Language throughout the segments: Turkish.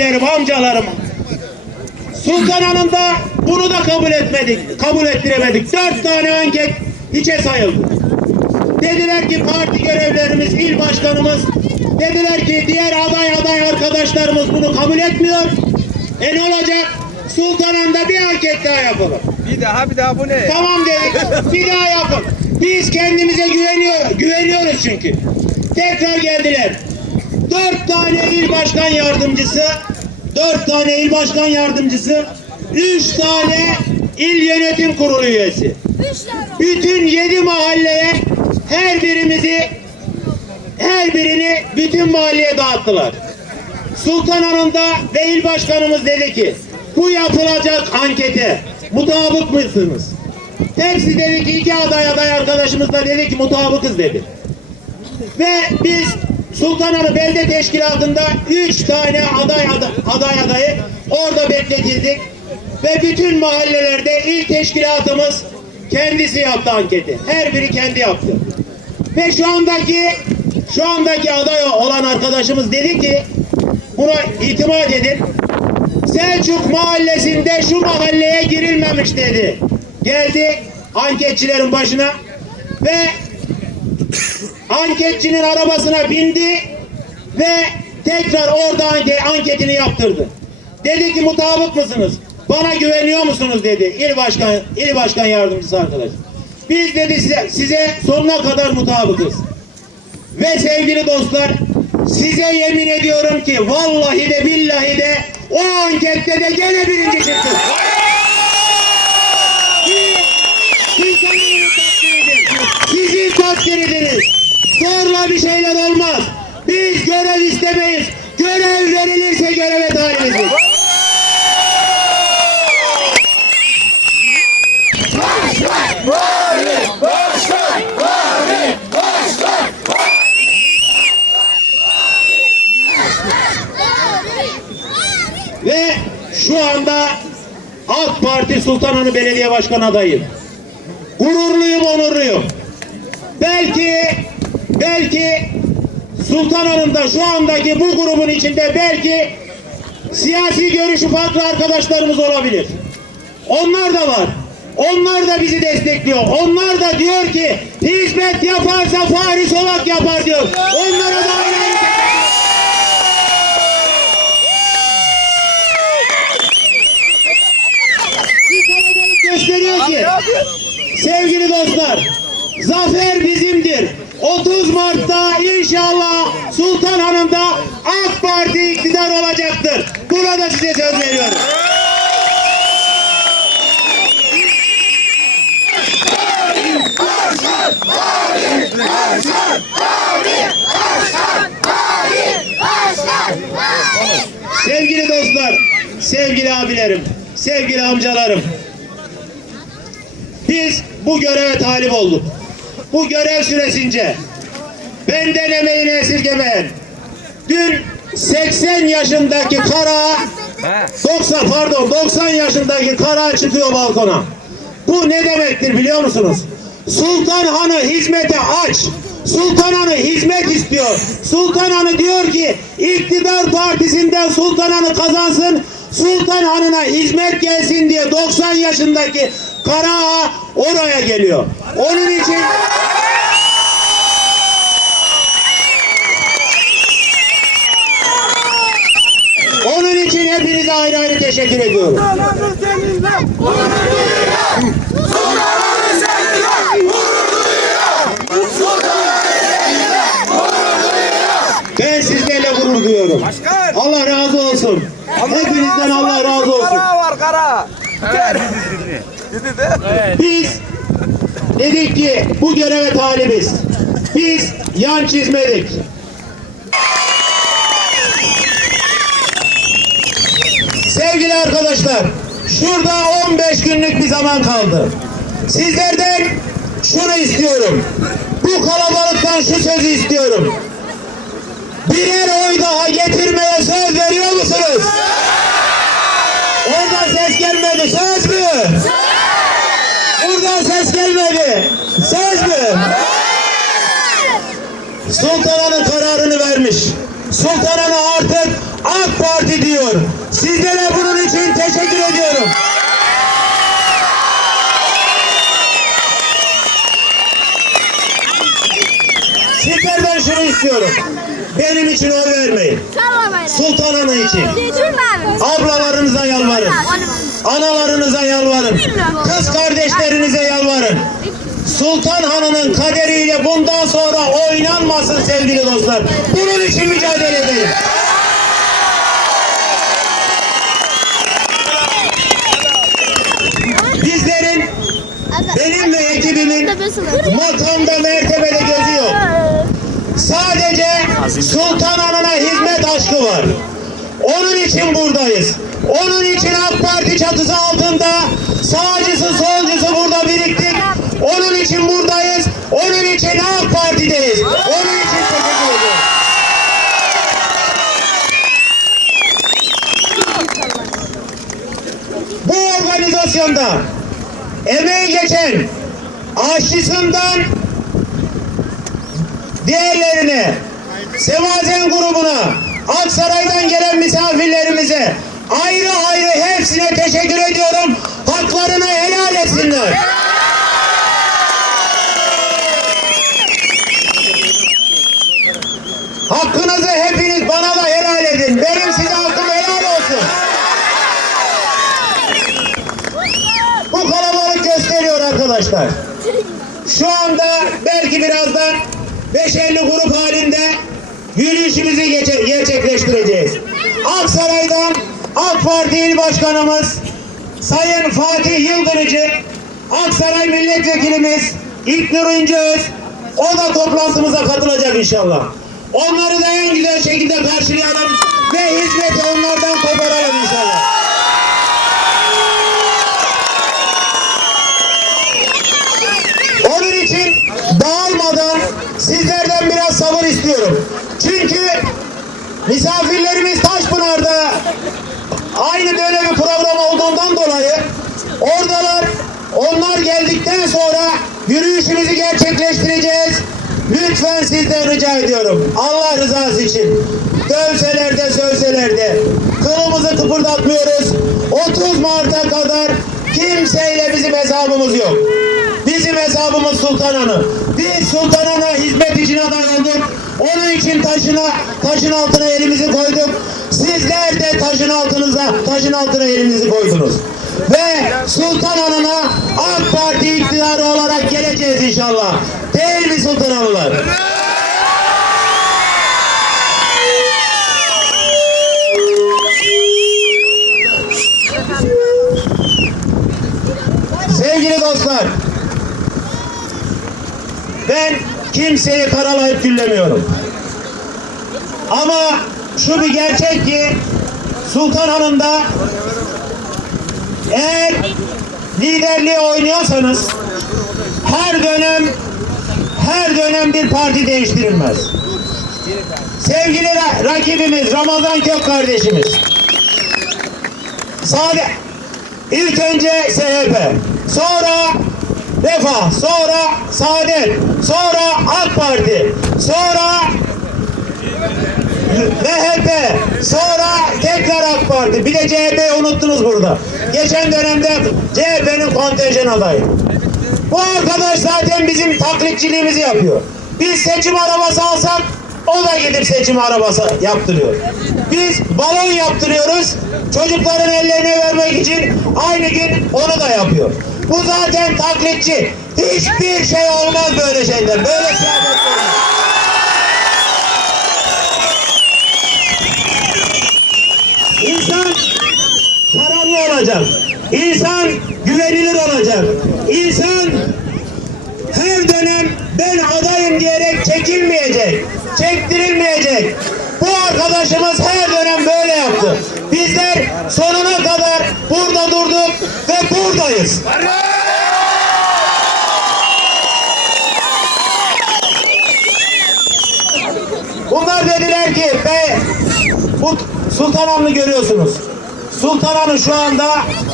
abilerim, amcalarım. Sultan Hanım'da bunu da kabul etmedik, kabul ettiremedik. Dört tane anket hiçe sayıldı. Dediler ki parti görevlerimiz, il başkanımız, dediler ki diğer aday aday arkadaşlarımız bunu kabul etmiyor. E ne olacak? Sultan Hanım'da bir anket daha yapalım. Bir daha bir daha bu ne? Tamam dedik. Bir daha yapın. Biz kendimize güveniyor, güveniyoruz çünkü. Tekrar geldiler. Dört tane il başkan yardımcısı, dört tane il başkan yardımcısı, üç tane il yönetim kurulu üyesi. Bütün yedi mahalleye her birimizi, her birini bütün mahalleye dağıttılar. Sultan Hanım'da ve il başkanımız dedi ki bu yapılacak ankete mutabık mısınız? Hepsi dedi ki iki aday aday arkadaşımız da dedi ki mutabıkız dedi. Ve biz Sultan Hanım Belde Teşkilatı'nda üç tane aday, aday adayı orada bekletildik. Ve bütün mahallelerde il teşkilatımız kendisi yaptı anketi. Her biri kendi yaptı. Ve şu andaki şu andaki aday olan arkadaşımız dedi ki buna itimat edin. Selçuk mahallesinde şu mahalleye girilmemiş dedi. Geldi anketçilerin başına ve anketçinin arabasına bindi ve tekrar orada anke- anketini yaptırdı. Dedi ki mutabık mısınız? Bana güveniyor musunuz dedi il başkan il başkan yardımcısı arkadaş. Biz dedi size, size sonuna kadar mutabıkız. Ve sevgili dostlar size yemin ediyorum ki vallahi de billahi de o ankette de gene birinci çıktık. Siz kendinizi takdir edin. Zorla bir şeyler olmaz. Biz görev istemeyiz. Görev verilirse göreve talibiziz. Ve şu anda AK Parti Sultanhanı Belediye Başkanı adayım. Gururluyum, onurluyum. Belki, belki Sultanhanı'nda şu andaki bu grubun içinde belki siyasi görüşü farklı arkadaşlarımız olabilir. Onlar da var. Onlar da bizi destekliyor. Onlar da diyor ki hizmet yaparsa Fahri Solak yapar diyor. Onlara da kalabalık gösteriyor ki sevgili dostlar zafer bizimdir. 30 Mart'ta inşallah Sultan Hanım'da AK Parti iktidar olacaktır. Burada size söz veriyorum. Sevgili dostlar, sevgili abilerim, sevgili amcalarım. Biz bu göreve talip olduk. Bu görev süresince benden emeğini esirgemeyen dün 80 yaşındaki kara 90 pardon 90 yaşındaki kara çıkıyor balkona. Bu ne demektir biliyor musunuz? Sultan Hanı hizmete aç. Sultan Hanı hizmet istiyor. Sultan Hanı diyor ki iktidar partisinden Sultan Hanı kazansın. Sultan Hanı'na hizmet gelsin diye 90 yaşındaki Kara Ağa oraya geliyor. Onun için onun için hepinize ayrı ayrı teşekkür ediyorum. Ben sizlerle gurur duyuyorum. Başkan. Allah razı olsun. Hepinizden Allah razı olsun. Kara var kara. Evet. Dedi de. Biz dedik ki bu göreve talibiz. Biz yan çizmedik. Sevgili arkadaşlar, şurada 15 günlük bir zaman kaldı. Sizlerden şunu istiyorum. Bu kalabalıktan şu sözü istiyorum. Birer oy daha getirmeye söz veriyor musunuz? Oradan ses gelmedi. Söz mü? Buradan ses gelmedi. Söz mü? Sultananın kararını vermiş. Sultan Ana artık AK Parti diyor. Sizlere bunun için teşekkür ediyorum. Sizlerden şunu istiyorum. Benim için oy vermeyin. Sultan Ana için. Ablalarınıza yalvarın. Analarınıza yalvarın. Kız kardeşlerinize yalvarın. Sultan Hanı'nın kaderiyle bundan sonra oynanmasın sevgili dostlar. Bunun için mücadele edelim. Bizlerin, benim ve ekibimin makamda mertebede gözü yok. Sadece Sultan Hanı'na hizmet aşkı var. Onun için buradayız. Onun için AK Parti çatısı altında sağcısı solcusu burada biriktik. Onun için buradayız. Onun için AK Parti'deyiz. Onun için teşekkür ediyorum. Bu organizasyonda emeği geçen aşçısından diğerlerine, Semazen grubuna, Aksaray'dan gelen misafirlerimize ayrı ayrı hepsine teşekkür ediyorum. Haklarını helal etsinler. Hakkınızı hepiniz bana da helal edin. Benim size hakkım helal olsun. Bu kalabalık gösteriyor arkadaşlar. Şu anda belki birazdan 550 grup halinde yürüyüşümüzü gerçekleştireceğiz. Aksaray'dan AK Parti İl Başkanımız Sayın Fatih Yıldırıcı, Aksaray Milletvekilimiz İlknur İnceöz, o da toplantımıza katılacak inşallah. Onları da en güzel şekilde karşılayalım ve hizmeti onlardan koparalım inşallah. Onun için dağılmadan sizlerden biraz sabır istiyorum. Çünkü misafirlerimiz Taşpınar'da aynı böyle bir program olduğundan dolayı oradalar. Onlar geldikten sonra yürüyüşümüzü gerçekleştireceğiz. Lütfen sizden rica ediyorum. Allah rızası için. Dövseler de sövseler de. Kılımızı kıpırdatmıyoruz. 30 Mart'a kadar kimseyle bizim hesabımız yok. Bizim hesabımız Sultan Hanı. Biz Sultan Han'a hizmet için aday olduk. Onun için taşına, taşın altına elimizi koyduk. Sizler de taşın altınıza, taşın altına elinizi koydunuz. Ve Sultan Hanı'na AK Parti iktidarı olarak geleceğiz inşallah. Değil mi Sultan Hanılar? Sevgili dostlar, ben kimseyi karalayıp güllemiyorum. Ama şu bir gerçek ki Sultan Hanım'da eğer liderliği oynuyorsanız her dönem her dönem bir parti değiştirilmez. Sevgili ra- rakibimiz Ramazan Kök kardeşimiz. Sade İlk önce SHP, sonra Refah, sonra Saadet, sonra AK Parti, sonra MHP, sonra tekrar AK Parti. Bir de CHP'yi unuttunuz burada. Geçen dönemde CHP'nin kontenjan adayı. Bu arkadaş zaten bizim taklitçiliğimizi yapıyor. Biz seçim arabası alsak o da gidip seçim arabası yaptırıyor. Biz balon yaptırıyoruz. Çocukların ellerine vermek için aynı gün onu da yapıyor. Bu zaten taklitçi. Hiçbir şey olmaz böyle şeyler. Böyle siyaset. İnsan kararlı olacak. İnsan güvenilir olacak. İnsan her dönem ben adayım diyerek çekilmeyecek, çektirilmeyecek. Bu arkadaşımız her dönem böyle yaptı. Bizler sonuna kadar burada durduk ve buradayız. Bunlar dediler ki be bu Sultan Han'ı görüyorsunuz. Sultan Han'ı şu anda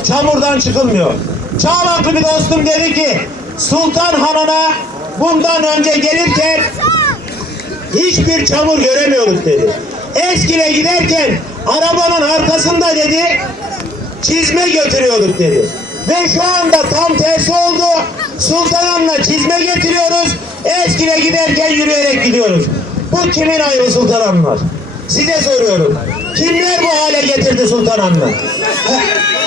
çamurdan çıkılmıyor. Çağlaklı bir dostum dedi ki Sultan Han'a bundan önce gelirken hiçbir çamur göremiyorduk dedi. Eskile giderken arabanın arkasında dedi çizme götürüyorduk dedi. Ve şu anda tam tersi oldu. Sultanahmet'le çizme getiriyoruz. Eskile giderken yürüyerek gidiyoruz. Bu kimin ayrı Sultanahmet? Size soruyorum. Kimler bu hale getirdi Sultanahmet?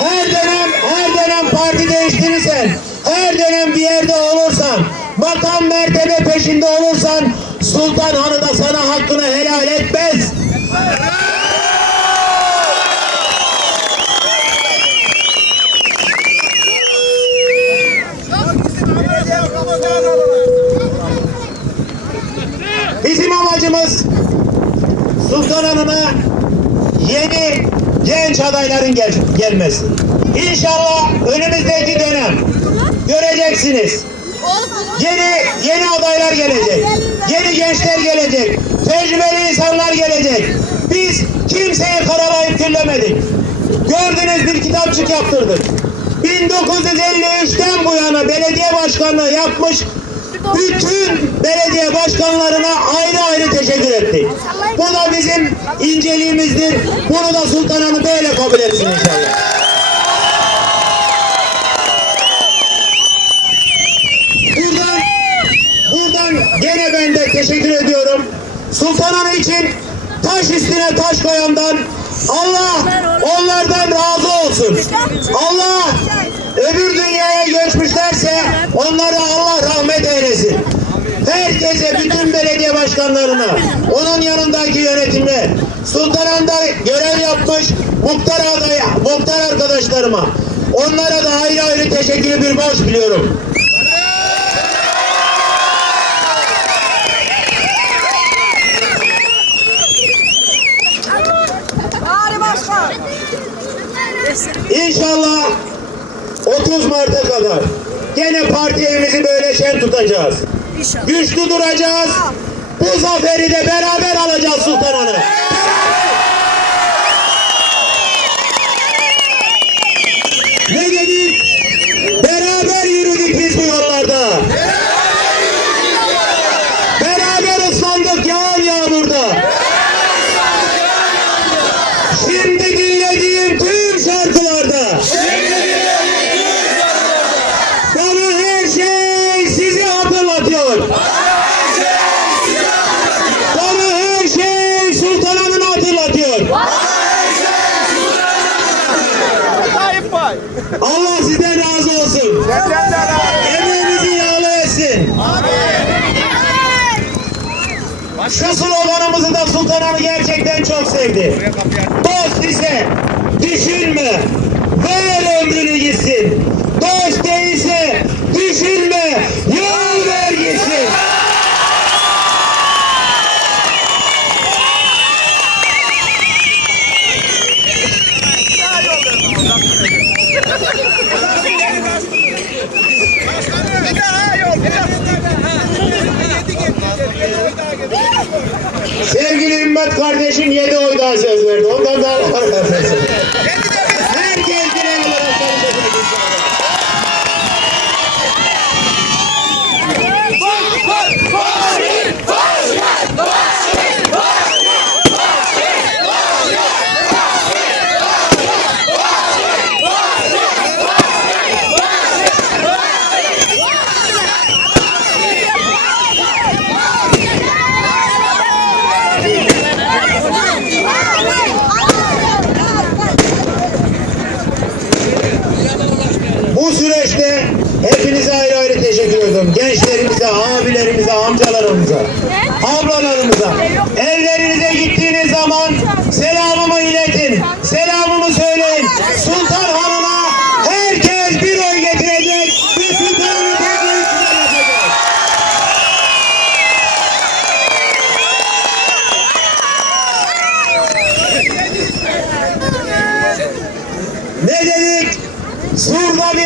Her dönem, her dönem parti değiştirirsen, her dönem bir yerde olursan, makam mertebe peşinde olursan, Sultan Hanı da sana hakkını helal etmez. Bizim amacımız Sultan Hanım'a yeni genç adayların gel gelmesi. İnşallah önümüzdeki dönem göreceksiniz. Yeni yeni adaylar gelecek. Yeni gençler gelecek. Tecrübeli insanlar gelecek. Biz kimseyi karalayıp küllemedik. Gördünüz bir kitapçık yaptırdık. 1953'ten bu yana belediye başkanlığı yapmış bütün belediye başkanlarına ayrı ayrı teşekkür ettik. Bu da bizim inceliğimizdir. Bunu da Sultan Hanım böyle kabul etsin inşallah. Buradan, buradan gene ben de teşekkür ediyorum. Sultan Hanım için taş üstüne taş koyandan Allah onlardan razı olsun. Allah öbür dünyaya göçmüşlerse onlara Allah rahmet eylesin. Herkese, bütün belediye başkanlarına, onun yanındaki yönetimle, Sultanahmet'te görev yapmış muhtar adayı, muhtar arkadaşlarıma, onlara da ayrı ayrı teşekkür bir borç biliyorum. İnşallah 30 Mart'a kadar gene parti evimizi böyle şen tutacağız. İnşallah. Güçlü duracağız. Bu zaferi de beraber alacağız Sultan Hanım. Ne dedik? Beraber yürüdük biz bu yollarda. Beraber ıslandık yağan yağmurda. Şimdi dinlediğim tüm şarkılarda. Bana her şey sizi hatırlatıyor. Bana her şey Sultan Hanım'ı hatırlatıyor. Bey. Allah sizden razı olsun. Senden de razı. Emeğinizi yağlı etsin. Şu sloganımızı da Sultan Hanım gerçekten çok sevdi. Dost ise düşünme, ver ömrünü gitsin. Dost değilse düşünme, yol ver gitsin. Sevgili Oy daha söz verdi. Ondan daha var. Herkes bir el olarak çalışacak inşallah. Bu süreçte hepinize ayrı ayrı teşekkür ediyorum. Gençlerimize, abilerimize, amcalarımıza, ablalarımıza. Evlerinize gittiğiniz zaman selamımı iletin. Selamımı söyleyin. Sultan Hanım'a herkes bir oy getirecek. Ve Sultan'ı tek oy kullanacak. Ne dedik?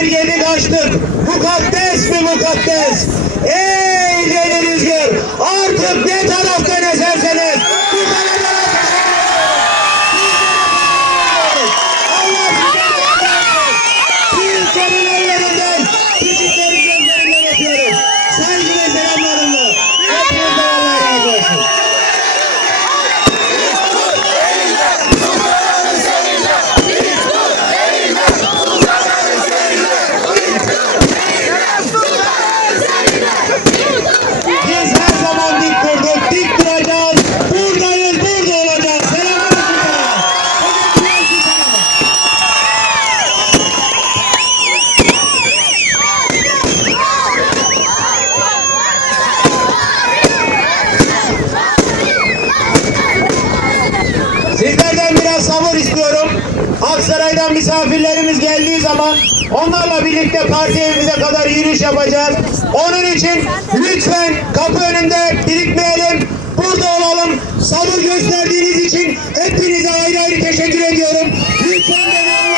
Bir gedi açtık. Mukaddes mi mukaddes? Ey deli rüzgar! Artık ne taraftan Onlarla birlikte parti evimize kadar yürüyüş yapacağız. Onun için lütfen kapı önünde birikmeyelim. Burada olalım. Sabır gösterdiğiniz için hepinize ayrı ayrı teşekkür ediyorum. Lütfen beni